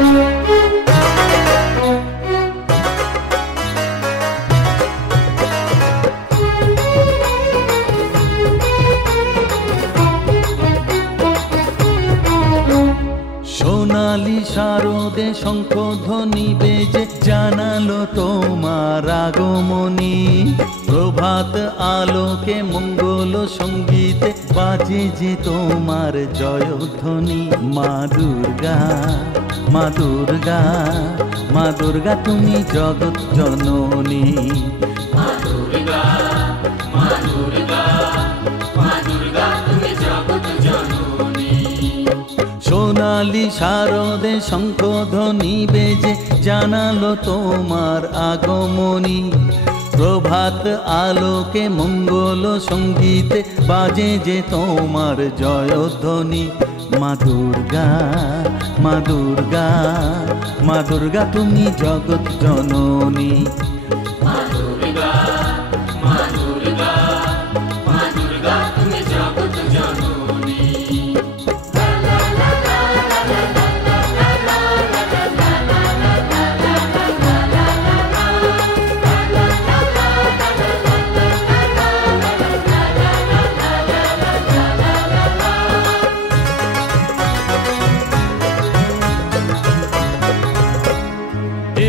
সোনালি শারদে শঙ্খধ্বনি বেজে জানালো তোমার আগমনী। প্রভাত আলোকে মঙ্গল সঙ্গীতে বাজে যে তোমার জয়ধ্বনি। মা দুর্গা, মা দুর্গা, মা দুর্গা তুমি জগৎ জননী। মা দুর্গা, মা দুর্গা, মা দুর্গা তুমি জগৎ জননী। সোনালি শারদে শঙ্খধ্বনি বেজে জানালো তোমার আগমনী। প্রভাত আলোকে মঙ্গল সঙ্গীতে বাজে যে তোমার জয়ধ্বনি। মা দুর্গা, মা দুর্গা, মা দুর্গা তুমি জগৎ জননী। মা দুর্গা, মা দুর্গা, মা দুর্গা তুমি জগৎ জননী।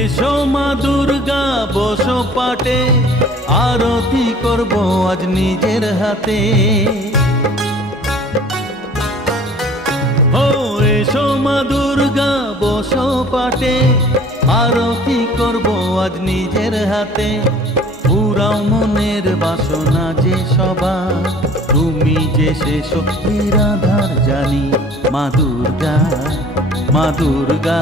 এসো মা দুর্গা বসো পাটে, আরতি করব আজ নিজের হাতে। ও এসো মা দুর্গা বসো পাটে, আরতি করব আজ নিজের হাতে। পুরাও মনের বাসনা যে সবার, তুমি যে সে শক্তির আধার জানি। মা দুর্গা, মা দুর্গা।